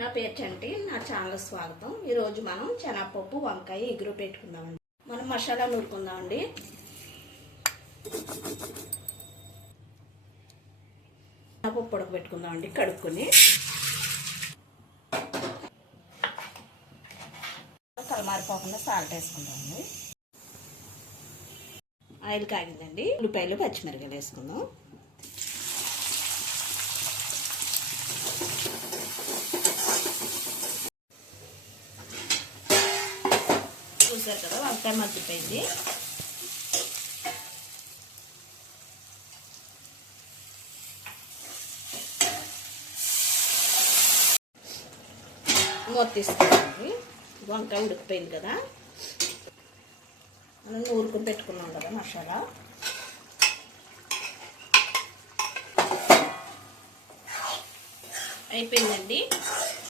నా పేరు చంటి, నా ఛానల్ స్వాగతం. ఈరోజు మనం శనగపప్పు వంకాయ ఎగురు పెట్టుకుందామండి. మనం మసాలా నూరుకుందామండి. శనగపప్పు ఉడకబెట్టుకుందామండి కడుక్కొని. కలమారిపోకుండా సాల్ట్ వేసుకుందామండి. ఆయిల్ కాగిందండి. ఉల్లిపాయలు పచ్చిమిరపకాయలు వేసుకుందాం. చూసారు కదా, వంకాయ మగ్గిపోయింది. మూత తీసుకోండి. వంకాయ ఉడికిపోయింది కదా, మనం నూరుకుని పెట్టుకున్నాం కదా మసాలా. అయిపోయిందండి.